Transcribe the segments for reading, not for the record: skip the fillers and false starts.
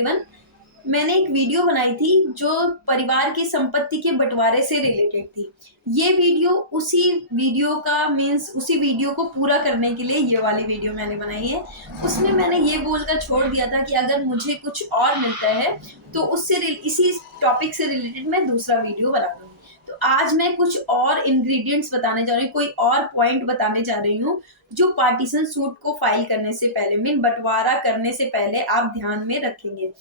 Everyone. मैंने एक video बनाई थी जो परिवार की संपत्ति के बंटवारे से रिलेटेड थी। ये वीडियो उसी वीडियो का मीन्स उसी वीडियो को पूरा करने के लिए ये वाली वीडियो मैंने बनाई है। उसमें मैंने ये बोलकर छोड़ दिया था कि अगर मुझे कुछ और मिलता है तो इसी टॉपिक से रिलेटेड मैं दूसरा वीडियो बना दूंगी। तो आज मैं कुछ और इंग्रेडिएंट्स बताने जा रही हूँ, कोई और पॉइंट बताने जा रही हूँ जो पार्टीशन सूट को फाइल करने से पहले मीन बंटवारा करने से पहले आप ध्यान में रखेंगे।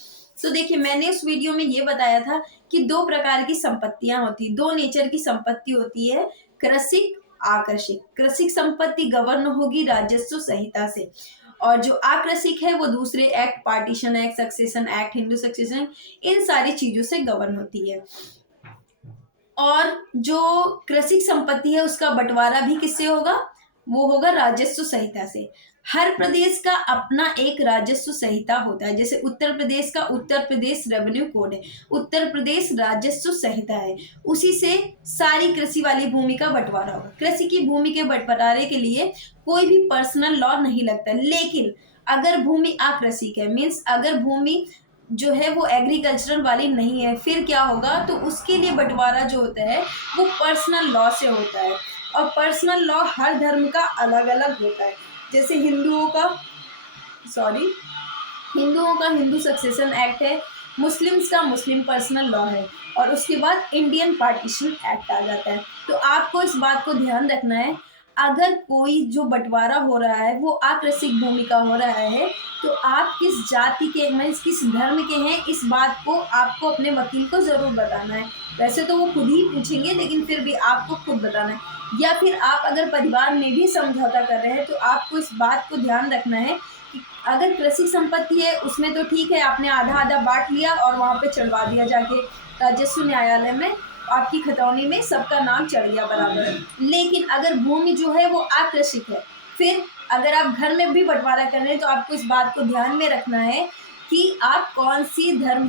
देखिए, मैंने उस वीडियो में ये बताया था कि दो प्रकार की संपत्तियां होती, दो नेचर की संपत्ति होती है, कृषिक आकर्षिक। कृषिक संपत्ति गवर्न होगी राजस्व संहिता से, और जो आकृषिक है वो दूसरे act, partition act, succession act, Hindu succession, इन सारी चीजों से गवर्न होती है। और जो कृषिक संपत्ति है उसका बंटवारा भी किससे होगा? वो होगा राजस्व संहिता से। हर प्रदेश का अपना एक राजस्व संहिता होता है। जैसे उत्तर प्रदेश का उत्तर प्रदेश रेवेन्यू कोड है, उत्तर प्रदेश राजस्व संहिता है, उसी से सारी कृषि वाली भूमि का बंटवारा होगा। कृषि की भूमि के बंटवारे के लिए कोई भी पर्सनल लॉ नहीं लगता, लेकिन अगर भूमि आकृषिक है मीन्स अगर भूमि जो है वो एग्रीकल्चरल वाली नहीं है, फिर क्या होगा? तो उसके लिए बंटवारा जो होता है वो पर्सनल लॉ से होता है, और पर्सनल लॉ हर धर्म का अलग अलग होता है। जैसे हिंदुओं का हिंदू सक्सेशन एक्ट है, मुस्लिम्स का मुस्लिम पर्सनल लॉ है, और उसके बाद इंडियन पार्टीशन एक्ट आ जाता है। तो आपको इस बात को ध्यान रखना है, अगर कोई जो बंटवारा हो रहा है वो आकृषिक भूमि का हो रहा है तो आप किस जाति के मीन्स किस धर्म के हैं, इस बात को आपको अपने वकील को जरूर बताना है। वैसे तो वो खुद ही पूछेंगे, लेकिन फिर भी आपको खुद बताना है। या फिर आप अगर परिवार में भी समझौता कर रहे हैं तो आपको इस बात को ध्यान रखना है कि अगर कृषि संपत्ति है उसमें तो ठीक है, आपने आधा आधा बांट लिया और वहां पे चढ़वा दिया जाके राजस्व न्यायालय में, आपकी खतौनी में सबका नाम चढ़ गया बराबर। लेकिन अगर भूमि जो है वो आकृषिक है, फिर अगर आप घर में भी बंटवारा कर रहे हैं तो आपको इस बात को ध्यान में रखना है कि आप कौन से धर्म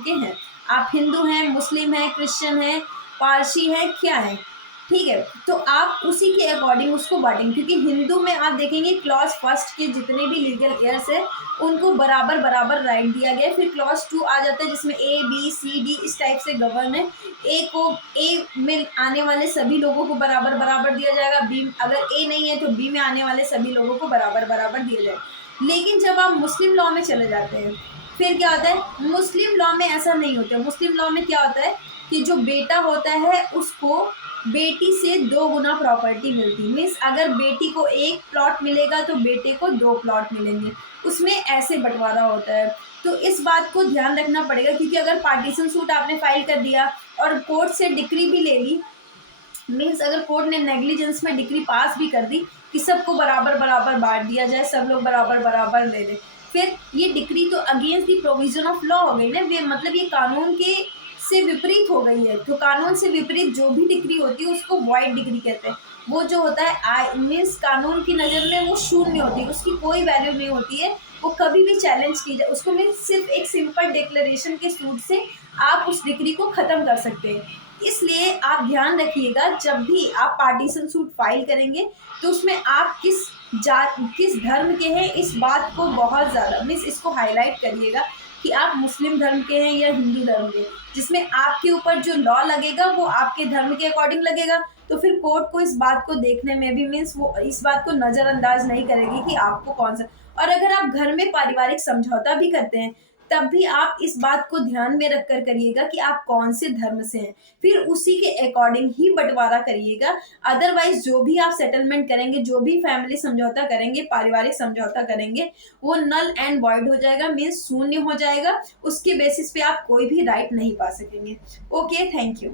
के हैं। आप हिंदू हैं, मुस्लिम हैं, क्रिश्चियन हैं, पारसी हैं, क्या है, ठीक है? तो आप उसी के अकॉर्डिंग उसको बांटेंगे, क्योंकि हिंदू में आप देखेंगे क्लॉज फर्स्ट के जितने भी लीगल एयर्स है उनको बराबर बराबर राइट दिया गया है। फिर क्लॉज 2 आ जाता है जिसमें ए बी सी डी इस टाइप से गवर्न है। ए में आने वाले सभी लोगों को बराबर बराबर दिया जाएगा, बी अगर ए नहीं है तो बी में आने वाले सभी लोगों को बराबर बराबर दिया जाएगा। लेकिन जब आप मुस्लिम लॉ में चले जाते हैं फिर क्या होता है? मुस्लिम लॉ में ऐसा नहीं होता। मुस्लिम लॉ में क्या होता है कि जो बेटा होता है उसको बेटी से 2 गुना प्रॉपर्टी मिलती। मीन्स अगर बेटी को 1 प्लॉट मिलेगा तो बेटे को 2 प्लॉट मिलेंगे, उसमें ऐसे बंटवारा होता है। तो इस बात को ध्यान रखना पड़ेगा, क्योंकि अगर पार्टीशन सूट आपने फाइल कर दिया और कोर्ट से डिक्री भी ले ली, मीन्स अगर कोर्ट ने नेग्लिजेंस में डिक्री पास भी कर दी कि सबको बराबर बराबर बांट दिया जाए, सब लोग बराबर बराबर ले लें, फिर ये डिक्री तो against the provision of law हो गई ना, मतलब ये कानून के से विपरीत हो गई है। तो कानून से विपरीत जो भी डिक्री होती है उसको वॉइड डिक्री कहते हैं। वो जो होता है आई मीन्स कानून की नज़र में वो शून्य होती है, उसकी कोई वैल्यू नहीं होती है, वो कभी भी चैलेंज की जाए उसको मीन्स सिर्फ एक सिंपल डिक्लेरेशन के सूट से आप उस डिक्री को ख़त्म कर सकते हैं। इसलिए आप ध्यान रखिएगा, जब भी आप पार्टीशन सूट फाइल करेंगे तो उसमें आप किस धर्म के हैं इस बात को बहुत ज़्यादा मीन्स इसको हाईलाइट करिएगा कि आप मुस्लिम धर्म के हैं या हिंदू धर्म के, जिसमें आपके ऊपर जो लॉ लगेगा वो आपके धर्म के अकॉर्डिंग लगेगा। तो फिर कोर्ट को इस बात को देखने में भी मीन्स वो इस बात को नज़रअंदाज नहीं करेगी कि आपको कौन सा। और अगर आप घर में पारिवारिक समझौता भी करते हैं तब भी आप इस बात को ध्यान में रखकर करिएगा कि आप कौन से धर्म से हैं, फिर उसी के अकॉर्डिंग ही बंटवारा करिएगा। अदरवाइज जो भी आप सेटलमेंट करेंगे, जो भी फैमिली समझौता करेंगे, पारिवारिक समझौता करेंगे, वो नल एंड वॉइड हो जाएगा, मीन्स शून्य हो जाएगा। उसके बेसिस पे आप कोई भी राइट नहीं पा सकेंगे। Okay, thank you.